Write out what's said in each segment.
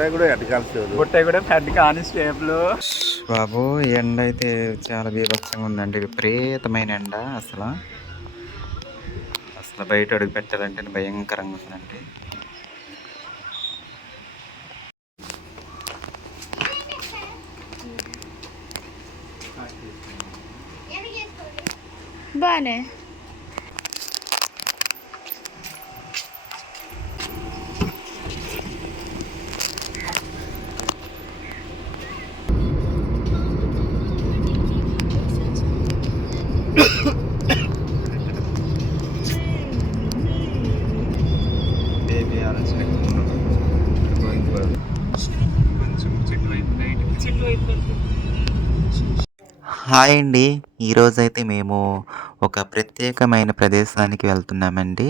బుట్టాయి కూడా head constable. బాబు ఎండ అయితే చాలా బీభత్సంగా ఉందండి. విపరీతమైన ఎండ. అసలు అసలు బయట అడుగు పెట్టాలంటే భయంకరంగా ఉందండి. బానే హాయ్ అండి. ఈరోజైతే మేము ఒక ప్రత్యేకమైన ప్రదేశానికి వెళ్తున్నామండి.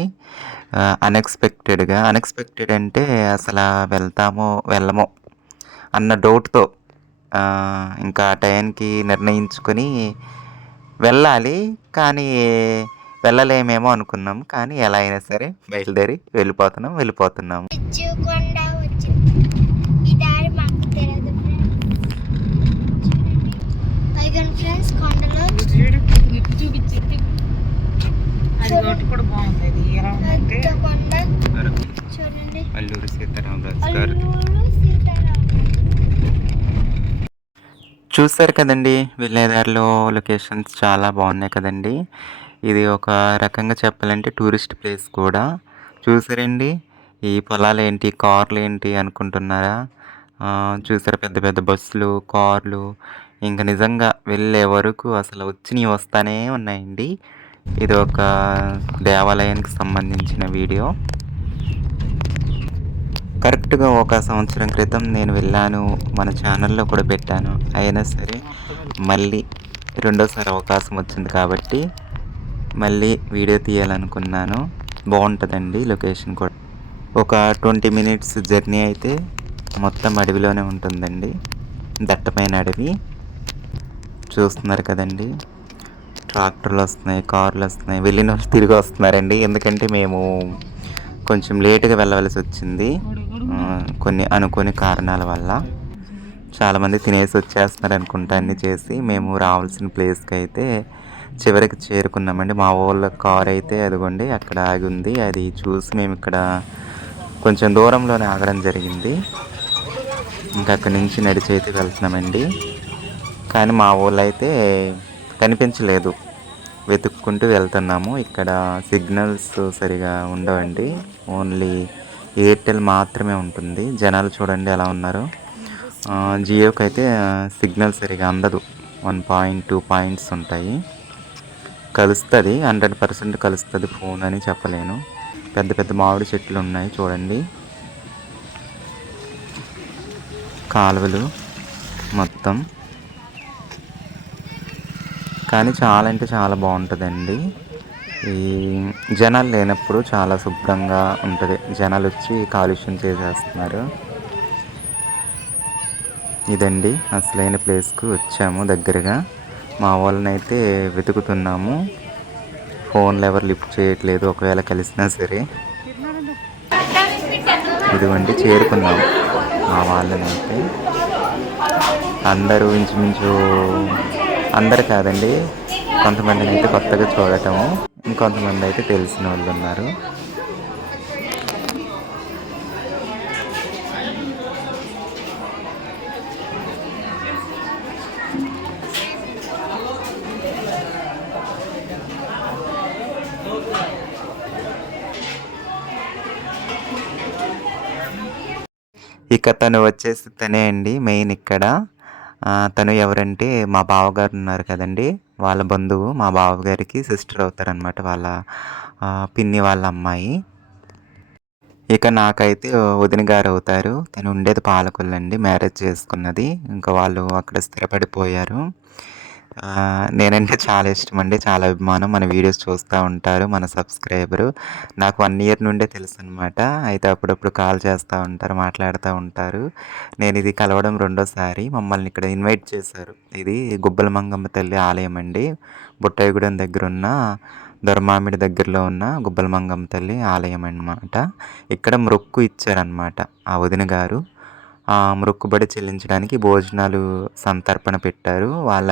అన్ఎక్స్పెక్టెడ్ అంటే అసలు వెళ్తామో వెళ్ళమో అన్న డౌట్తో ఇంకా ఆ టైంకి నిర్ణయించుకొని వెళ్ళాలి. కానీ వెళ్ళలేమేమో అనుకున్నాం. కానీ ఎలా అయినా సరే బయలుదేరి వెళ్ళిపోతున్నాము. అల్లూరి సీతారామరాజు గారు చూస్తారు కదండి. వెళ్ళేదారిలో లొకేషన్స్ చాలా బాగున్నాయి కదండి. ఇది ఒక రకంగా చెప్పాలంటే టూరిస్ట్ ప్లేస్ కూడా. చూసారండి ఈ పొలాలు ఏంటి, కార్లు ఏంటి అనుకుంటున్నారా? చూసారా పెద్ద పెద్ద బస్సులు, కార్లు. ఇంకా నిజంగా వెళ్ళే వరకు అసలు వచ్చినవి వస్తానే ఉన్నాయండి. ఇది ఒక దేవాలయానికి సంబంధించిన వీడియో. కరెక్ట్గా 1 సంవత్సరం క్రితం నేను వెళ్ళాను. మన ఛానల్లో కూడా పెట్టాను. అయినా సరే మళ్ళీ రెండోసారి అవకాశం వచ్చింది కాబట్టి మళ్ళీ వీడియో తీయాలనుకున్నాను. బాగుంటుందండి లొకేషన్ కూడా. ఒక 20 మినిట్స్ జర్నీ అయితే మొత్తం అడవిలోనే ఉంటుందండి. దట్టమైన అడవి. చూస్తున్నారు కదండి. ట్రాక్టర్లు వస్తున్నాయి, కార్లు వస్తున్నాయి. వెళ్ళిన వాళ్ళు తిరిగి వస్తున్నారండి. ఎందుకంటే మేము కొంచెం లేటుగా వెళ్ళవలసి వచ్చింది కొన్ని అనుకోని కారణాల వల్ల. చాలామంది తినేసి వచ్చేస్తున్నారు అనుకుంటా. అన్నీ చేసి మేము రావాల్సిన ప్లేస్కి అయితే చివరికి చేరుకున్నామండి. మా వాళ్ళ కార్ అయితే అదిగోండి అక్కడ ఆగి ఉంది. అది చూసి మేము ఇక్కడ కొంచెం దూరంలోనే ఆగడం జరిగింది. ఇంకా అక్కడి నుంచి నడిచి అయితే వెళ్తున్నామండి. కానీ మా వాళ్ళు అయితే కనిపించలేదు. వెతుక్కుంటూ వెళ్తున్నాము. ఇక్కడ సిగ్నల్స్ సరిగా ఉండవండి. ఓన్లీ ఎయిర్టెల్ మాత్రమే ఉంటుంది. జనాలు చూడండి ఎలా ఉన్నారు. జియోకి అయితే సిగ్నల్ సరిగా అందదు. 1.2 పాయింట్స్ ఉంటాయి. కలుస్తుంది, 100% కలుస్తుంది ఫోన్ అని చెప్పలేను. పెద్ద పెద్ద మామిడి చెట్లు ఉన్నాయి చూడండి. కాలువలు మొత్తం. కానీ చాలా అంటే చాలా బాగుంటుందండి. ఈ జనాలు లేనప్పుడు చాలా శుభ్రంగా ఉంటుంది. జనాలు వచ్చి కాలుష్యం చేసేస్తున్నారు. ఇదండి అసలైన ప్లేస్కు వచ్చాము దగ్గరగా. మా వాళ్ళని అయితే వెతుకుతున్నాము. ఫోన్లు ఎవరు లిఫ్ట్ చేయట్లేదు. ఒకవేళ కలిసినా సరే. ఇదిగోండి చేరుకున్నాము మా వాళ్ళని అయితే. అందరూ ఇంచుమించు అందరు కాదండి, కొంతమందిని అయితే కొత్తగా చూడటము, ఇంకొంతమంది అయితే తెలిసిన వాళ్ళు ఉన్నారు. ఇక తను వచ్చేసి తనే అండి మెయిన్ ఇక్కడ. తను ఎవరంటే మా బావగారు ఉన్నారు కదండి, వాళ్ళ బంధువు. మా బావగారికి సిస్టర్ అవుతారనమాట, వాళ్ళ పిన్ని వాళ్ళ అమ్మాయి. ఇక నాకైతే వదిన గారు అవుతారు. తను ఉండేది పాలకొల్లండి, మ్యారేజ్ చేసుకున్నది. ఇంకా వాళ్ళు అక్కడ స్థిరపడిపోయారు. నేనంటే చాలా ఇష్టం అండి, చాలా అభిమానం. మన వీడియోస్ చూస్తూ ఉంటారు మన సబ్స్క్రైబరు. నాకు 1 ఇయర్ నుండే తెలుసు అనమాట. అయితే అప్పుడప్పుడు కాల్ చేస్తూ ఉంటారు, మాట్లాడుతూ ఉంటారు. నేను ఇది కలవడం రెండోసారి. మమ్మల్ని ఇక్కడ ఇన్వైట్ చేశారు. ఇది గుబ్బల మంగమ్మ తల్లి ఆలయం అండి. బుట్టాయిగూడెం దగ్గర ఉన్న దొరమామిడి దగ్గరలో ఉన్న గుబ్బల మంగమ్మ తల్లి ఆలయం అన్నమాట. ఇక్కడ మొక్కు ఇచ్చారనమాట ఆ వదిన గారు. మొక్కుబడి చెల్లించడానికి భోజనాలు సంతర్పణ పెట్టారు. వాళ్ళ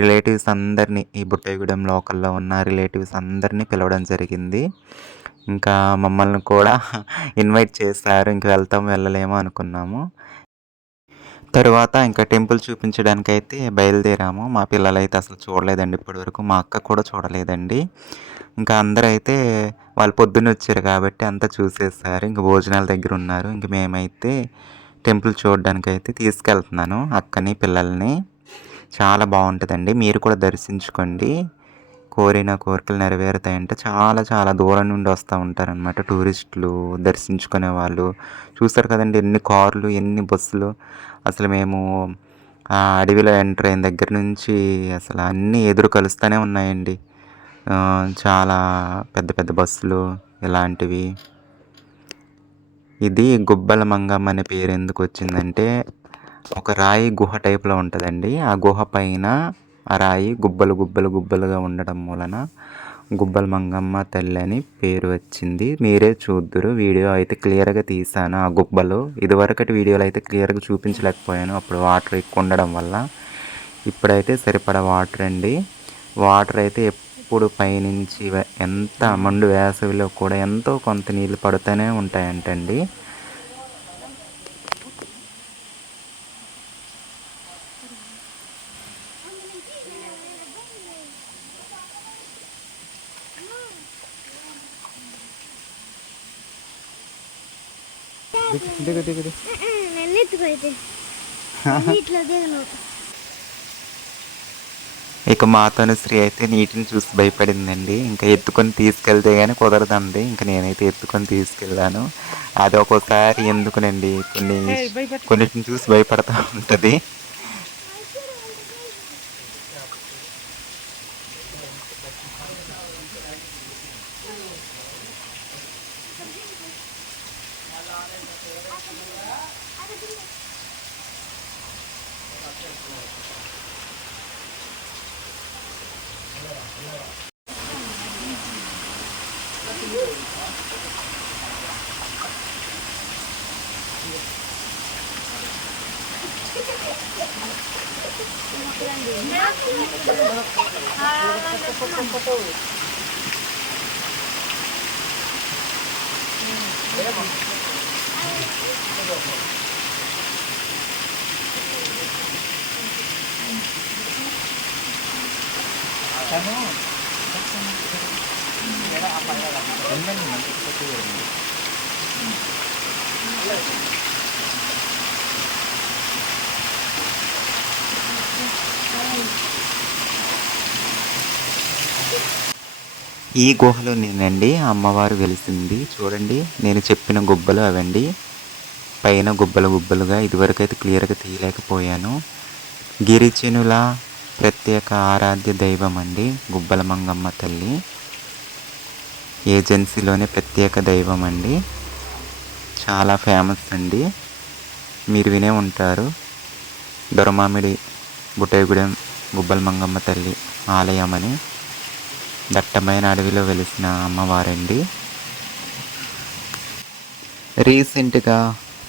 రిలేటివ్స్ అందరినీ, ఈ బుట్టయగూడెం లోకల్‌లో ఉన్న రిలేటివ్స్ అందరినీ పిలవడం జరిగింది. ఇంకా మమ్మల్ని కూడా ఇన్వైట్ చేశారు. ఇంక వెళ్తామో వెళ్ళలేమో అనుకున్నాము. తరువాత ఇంకా టెంపుల్ చూపించడానికైతే బయలుదేరాము. మా పిల్లలైతే అసలు చూడలేదండి ఇప్పటివరకు. మా అక్క కూడా చూడలేదండి. ఇంకా అందరైతే వాళ్ళు పొద్దున్నొచ్చారు కాబట్టి అంతా చూసేసారు. ఇంక భోజనాల దగ్గర ఉన్నారు. ఇంక మేమైతే టెంపుల్ చూడడానికైతే తీసుకెళ్తున్నాను అక్కని, పిల్లల్ని. చాలా బావుంటదండి. మీరు కూడా దర్శించుకోండి. కోరిన కోరికలు నెరవేరుతాయంటే చాలా చాలా దూరం నుండి వస్తూ ఉంటారనమాట టూరిస్టులు, దర్శించుకునే వాళ్ళు. చూసారు కదండీ ఎన్ని కార్లు, ఎన్ని బస్సులు. అసలు మేము అడవిలో ఎంటర్ అయిన దగ్గర నుంచి అసలు అన్నీ ఎదురు కలుస్తూనే ఉన్నాయండి. చాలా పెద్ద పెద్ద బస్సులు ఇలాంటివి. ఇది గుబ్బల మంగమ్మ అనే పేరు ఎందుకు వచ్చిందంటే, ఒక రాయి గుహ టైప్‌లో ఉంటదండి. ఆ గుహ పైన ఆ రాయి గుబ్బలు గుబ్బలు గుబ్బలుగా ఉండడం మూలన గుబ్బల మంగమ్మ తల్లి అని పేరు వచ్చింది. మీరే చూద్దురు. వీడియో అయితే క్లియర్‌గా తీశాను ఆ గుబ్బలు. ఇదివరకటి వీడియోలో అయితే క్లియర్‌గా చూపించలేకపోయాను. అప్పుడు వాటర్ ఎక్కువ ఉండడం వల్ల. ఇప్పుడైతే సరిపడా వాటర్ అండి. వాటర్ అయితే ఎప్పుడు పైనుంచి ఎంత మండు వేసవిలో కూడా ఎంతో కొంత నీళ్ళు పడుతూనే ఉంటాయంటండి. ఇక మా తనుశ్రీ అయితే నీటిని చూసి భయపడిందండి. ఇంకా ఎత్తుకొని తీసుకెళ్తే గానీ కుదరదండి. ఇంక నేనైతే ఎత్తుకొని తీసుకెళ్ళాను. అది ఒక్కోసారి ఎందుకునండి కొన్నిటిని చూసి భయపడతా ఉంటది. ఈ గుహలోనేనండి అమ్మవారు వెలిసింది. చూడండి నేను చెప్పిన గుబ్బలు అవండి. పైన గుబ్బలు గుబ్బలుగా ఇదివరకైతే క్లియర్‌గా తీయలేకపోయాను. గిరిజనుల ప్రత్యేక ఆరాధ్య దైవం అండి గుబ్బల మంగమ్మ తల్లి. ఏజెన్సీలోనే ప్రత్యేక దైవం అండి. చాలా ఫేమస్ అండి. మీరు వినే ఉంటారు. దొరమామిడి బుట్టయగూడెం గుబ్బల మంగమ్మ తల్లి ఆలయం అని. దట్టమైన అడవిలో వెలిసిన అమ్మవారండి. రీసెంట్‌గా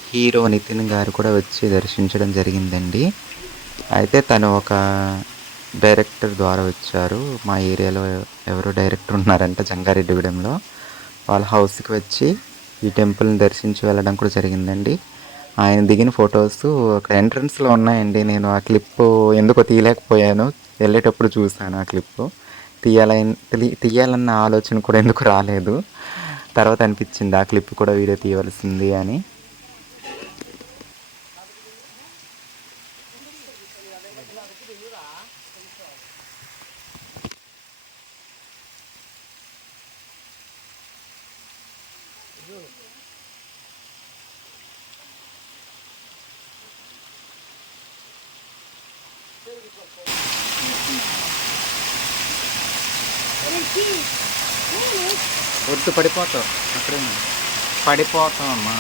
హీరో నితిన్ గారు కూడా వచ్చి దర్శించడం జరిగిందండి. అయితే తను ఒక డైరెక్టర్ ద్వారా వచ్చారు. మా ఏరియాలో ఎవరో డైరెక్టర్ ఉన్నారంట జంగారెడ్డిగూడెంలో. వాళ్ళ హౌస్‌కి వచ్చి ఈ టెంపుల్ని దర్శించి వెళ్ళడం కూడా జరిగిందండి. ఆయన దిగిన ఫొటోస్ అక్కడ ఎంట్రన్స్‌లో ఉన్నాయండి. నేను ఆ క్లిప్పు ఎందుకో తీయలేకపోయాను. వెళ్ళేటప్పుడు చూశాను ఆ క్లిప్పు. తీయాలన్న ఆలోచన కూడా ఎందుకు రాలేదు. తర్వాత అనిపించింది ఆ క్లిప్ కూడా వీడియో తీయవలసింది అని. వద్దు పడిపోతావు, అక్కడే పడిపోతావు అమ్మా.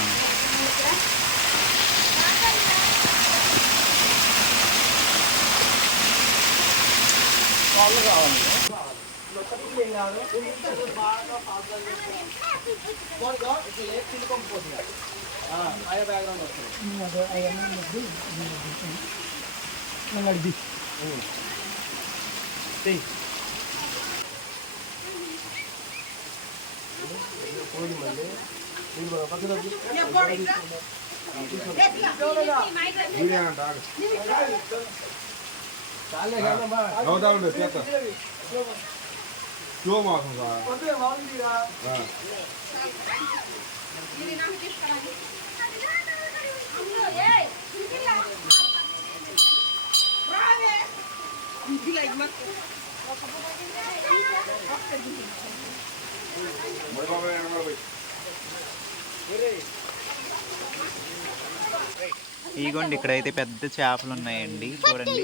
ఇగోండి ఇక్కడైతే పెద్ద చేపలు ఉన్నాయండి, చూడండి.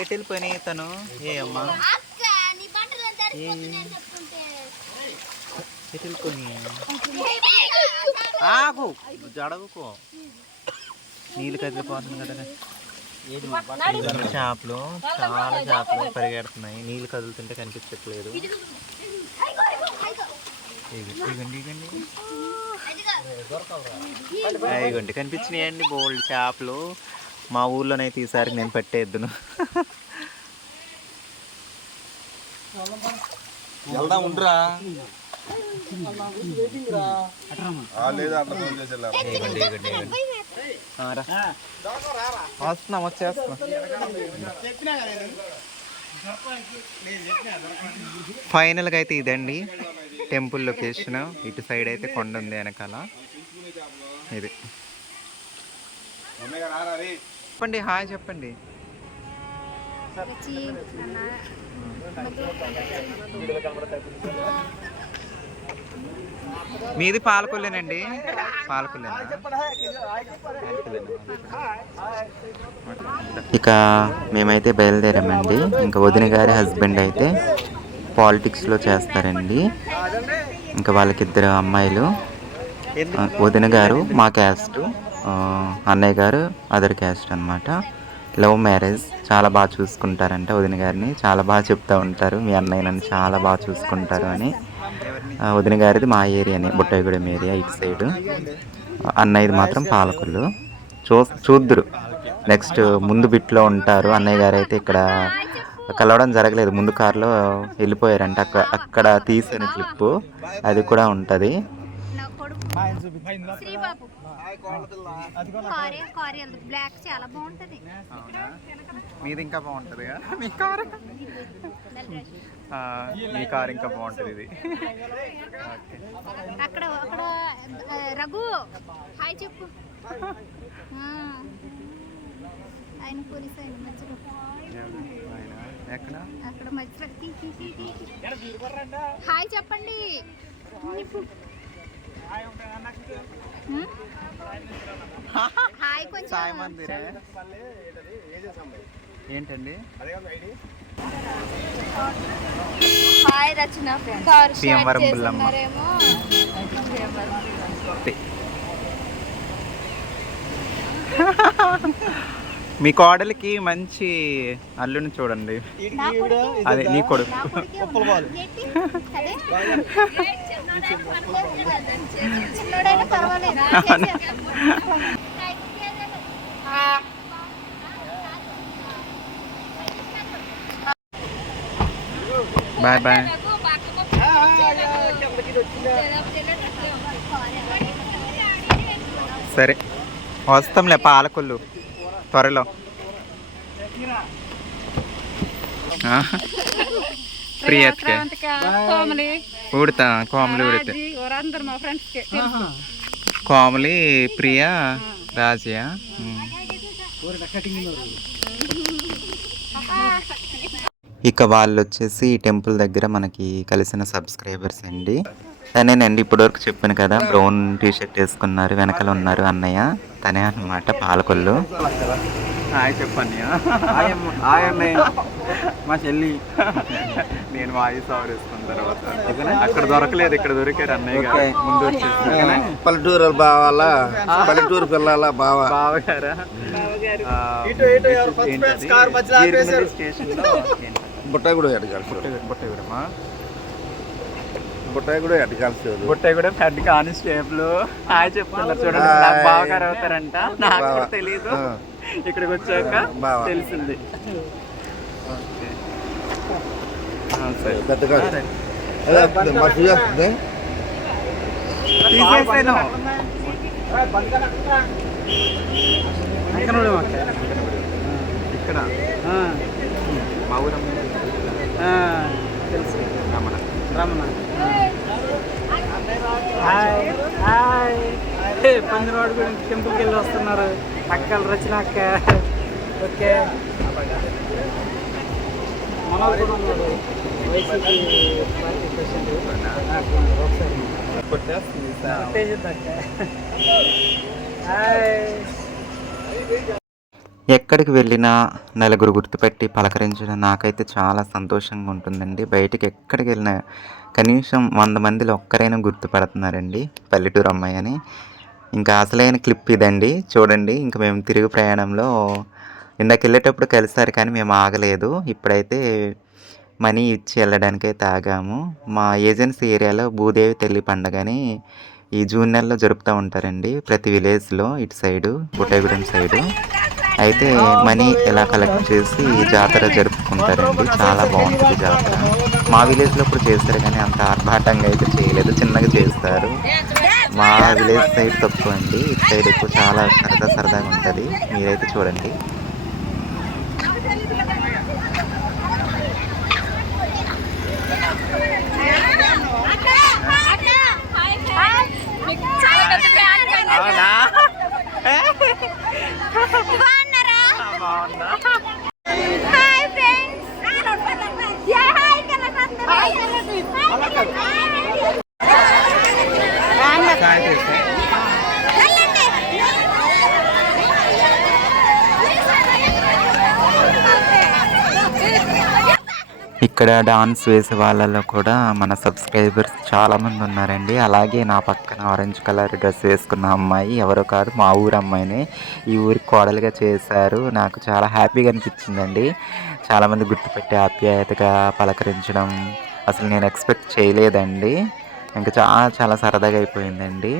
ఏటిల్ పని తను ఏ అమ్మా ఏటిల్ కొని ఆగు జడవుకో, నీళ్ళు కదిలిపోతుంది కదా. చేపలు చాలా చేపలు పరిగెడుతున్నాయి, నీళ్ళు కదులుతుంటే కనిపించట్లేదు. ఇగోండి కనిపించినాయండి బోల్డ్ చేపలు. మా ఊర్లోనైతే ఈసారి నేను పట్టేద్దును. ఉండరా వస్తున్నాం, వచ్చేస్తున్నాం. ఫైనల్గా అయితే ఇదండి టెంపుల్ లొకేషన్. ఇటు సైడ్ అయితే కొండ ఉంది వెనకాల. ఇది చెప్పండి, హాయ్ చెప్పండి. మీది పాలకొల్లేనండి? పాలకొల్లేనా? ఇక మేమైతే బయలుదేరామండి. ఇంకా వదిన గారి హస్బెండ్ అయితే పాలిటిక్స్లో చేస్తారండి. ఇంకా వాళ్ళకిద్దరు అమ్మాయిలు. వదిన గారు మా క్యాస్ట్, అన్నయ్య గారు అదర్ క్యాస్ట్ అన్నమాట. Love marriage. చాలా బాగా చూసుకుంటారంట వదిన గారిని. చాలా బాగా చెప్తూ ఉంటారు, మీ అన్నయ్య నన్ను చాలా బాగా చూసుకుంటారు అని. వదిన గారిది మా ఏరియానే, బుట్టాయిగూడెం ఏరియా ఇటు సైడు. అన్నయ్యది మాత్రం పాలకొల్లు. చూద్దురు నెక్స్ట్ ముందు బిట్లో ఉంటారు. అన్నయ్య గారు అయితే ఇక్కడ కలవడం జరగలేదు, ముందు కారులో వెళ్ళిపోయారంట. అక్కడ తీసిన క్లిప్పు అది కూడా ఉంటుంది. మీది ఇంకా బాగుంటుంది, మీ కారు ఇంకా బాగుంటుంది. ఇది అక్కడ రఘు హాయ్ చెప్పు. ఆయన పోలీస్ ఆయన మధ్యలో అక్కడ మధ్యలో హాయ్ చెప్పండి. హాయ్ కొంచెం ఏంటండి? హాయ్ రచన మీ కోడలికి మంచి అల్లుని చూడండి. అదే నీ కొడుకు. Bye bye. సరే వస్తాంలే పాలకొల్లు త్వరలో. ప్రియత్కే ఊడతా కోమలి ఊడితే కోమలి ప్రియా రాజయా. ఇక వాళ్ళు వచ్చేసి టెంపుల్ దగ్గర మనకి కలిసిన సబ్స్క్రైబర్స్ అండి. తనేనండి ఇప్పటివరకు చెప్పాను కదా, బ్రౌన్ టీషర్ట్ వేసుకున్నారు, వెనకాల ఉన్నారు అన్నయ్య, తనే అన్నమాట పాలకొల్లు. హాయ్ చెప్పండి. హాయ్ అన్నయ్య మా చెల్లి. నేను వాయిస్ ఓవర్ వేసుకున్న తర్వాత అక్కడ దొరకలేదు, ఇక్కడ దొరికారు అన్నయ్య గారు. ముందు వచ్చేసి పల్లెటూరు బావాలా, పల్లెటూరు పిల్లల బావగారా. స్టేషన్లో బుట్టాయి కూడా ఎడగాల్సి బుట్టగూడమా బుట్టాయి కూడా ఎడగాల్సి బుట్టగూడెం హెడ్ కానిస్టేబుల్ హాయ్ చెప్తున్నారు చూడండి. నాకు బావగారు అవుతారంట, నాకు కూడా తెలీదు, ఇక్కడికి వచ్చాక తెలిసింది. ఓకే సరే పెద్దగా మస్తు చేస్తుంది. తీసేసాను. ఇక్కడ మా ఊరమ్మ తెలుసు రమణ. హాయ్ హాయ్ పంజనవాడు గురించి టెంపుల్కి వెళ్ళి వస్తున్నారు అక్కలు రచన అక్క. ఓకే మనోడు కూడా ఉన్నాడు, వైసీపీ పార్టీ ప్రెసిడెంట్. ఒకసారి హాయ్. ఎక్కడికి వెళ్ళినా నలుగురు గుర్తుపెట్టి పలకరించడం నాకైతే చాలా సంతోషంగా ఉంటుందండి. బయటికి ఎక్కడికి వెళ్ళినా కనీసం 100 మందిలో ఒక్కరైనా గుర్తుపడుతున్నారండి పల్లెటూరు అమ్మాయి అని. ఇంకా అసలైన క్లిప్ ఇదండి చూడండి. ఇంకా మేము తిరుగు ప్రయాణంలో ఇందాక వెళ్ళేటప్పుడు కలిసారు కానీ మేము ఆగలేదు. ఇప్పుడైతే మనీ ఇచ్చి వెళ్ళడానికైతే ఆగాము. మా ఏజెన్సీ ఏరియాలో భూదేవి తల్లి పండుగని ఈ జూన్ నెలలో జరుపుతూ ఉంటారండి ప్రతి విలేజ్లో, ఇటు సైడు బుట్టాయిగూడెం సైడు. అయితే మనీ ఇలా కలెక్ట్ చేసి జాతర జరుపుకుంటారండి. చాలా బాగుంటుంది జాతర. మా విలేజ్లో కూడా చేస్తారు కానీ అంత ఆర్భాటంగా అయితే చేయలేదు, చిన్నగా చేస్తారు. మా విలేజ్ సైడ్ తక్కువ అండి, ఇటు సైడ్ ఎక్కువ. చాలా సరదాగా ఉంటుంది. మీరైతే చూడండి. Hi friends. యా హాయ్ ఇక్కడ డాన్స్ వేసే వాళ్ళలో కూడా మన సబ్స్క్రైబర్స్ చాలామంది ఉన్నారండి. అలాగే నా పక్కన ఆరెంజ్ కలర్ డ్రెస్ వేసుకున్న అమ్మాయి ఎవరో కాదు, మా ఊరు అమ్మాయిని ఈ ఊరికి కోడలుగా చేశారు. నాకు చాలా హ్యాపీగా అనిపించిందండి. చాలామంది గుర్తుపెట్టి ఆప్యాయతగా పలకరించడం అసలు నేను ఎక్స్పెక్ట్ చేయలేదండి. ఇంకా చాలా సరదాగా అయిపోయిందండి.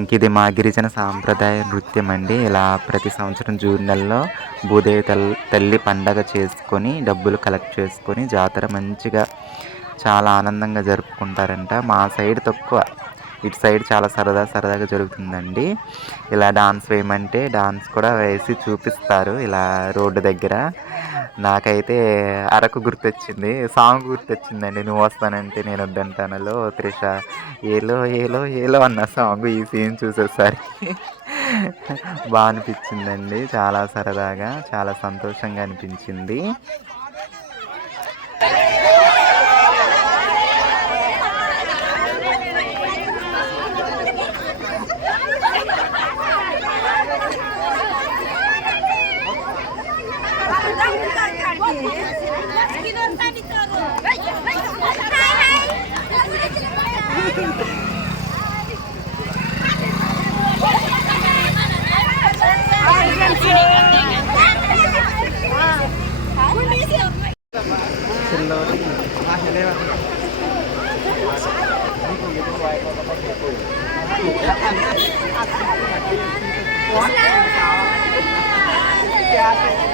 ఇంక ఇది మా గిరిజన సాంప్రదాయ నృత్యం అండి. ఇలా ప్రతి సంవత్సరం జూన్ నెలలో భూదేవి తల్లి పండగ చేసుకొని డబ్బులు కలెక్ట్ చేసుకొని జాతర మంచిగా చాలా ఆనందంగా జరుపుకుంటారంట. మా సైడ్ తక్కువ, ఇటు సైడ్ చాలా సరదాగా జరుగుతుందండి. ఇలా డాన్స్ వేయమంటే డాన్స్ కూడా వేసి చూపిస్తారు ఇలా రోడ్డు దగ్గర. నాకైతే అరకు గుర్తొచ్చింది, సాంగ్ గుర్తొచ్చిందండి. నువ్వు వస్తానంటే నేను వద్దంటానలో త్రిష ఏలో ఏలో ఏలో అన్న సాంగ్ ఈ సీన్ చూసేసరికి బాగా అనిపించిందండి. చాలా సరదాగా చాలా సంతోషంగా అనిపించింది. హాయ్